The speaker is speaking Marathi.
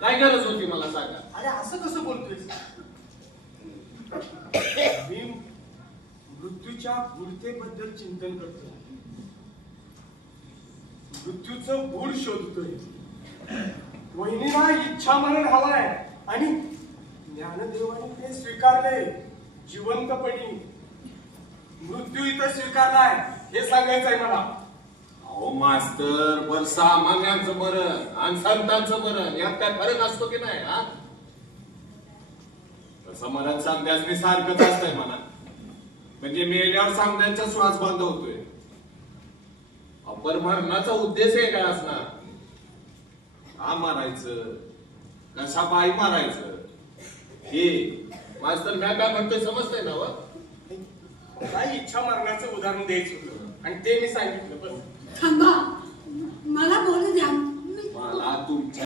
काय गरज होती मला सांगा? अरे असं कसं बोलतोय? मी मृत्यूच्या गुढतेबद्दल चिंतन करतोय, मृत्यूचं गूढ शोधतोय. वहिनीला इच्छा मरण हवाय आणि ज्ञानदेवाने ते स्वीकारले जिवंतपणी. मृत्यू इथं स्वीकारलाय हे सांगायचंय मला. अहो मास्तर, बर सामान्यांचं मरण आणि संतांचं मरण यात काय फरक असतो की नाही? हा, तसं मरण सांगण्यास मी सारखंच असतंय म्हणा. म्हणजे मेल्यावर सांगण्याचा श्वास बंद होतोय. अपर मरणाचा उद्देश आहे काय असणार? का मारायचं, कशा पायी मारायचं हे मास्तर मी काय म्हणतोय समजतंय ना? मला इच्छा मरणाचं उदाहरण द्यायचं होतं आणि ते मी सांगितलं. बस थांबा, मला बोलू द्या.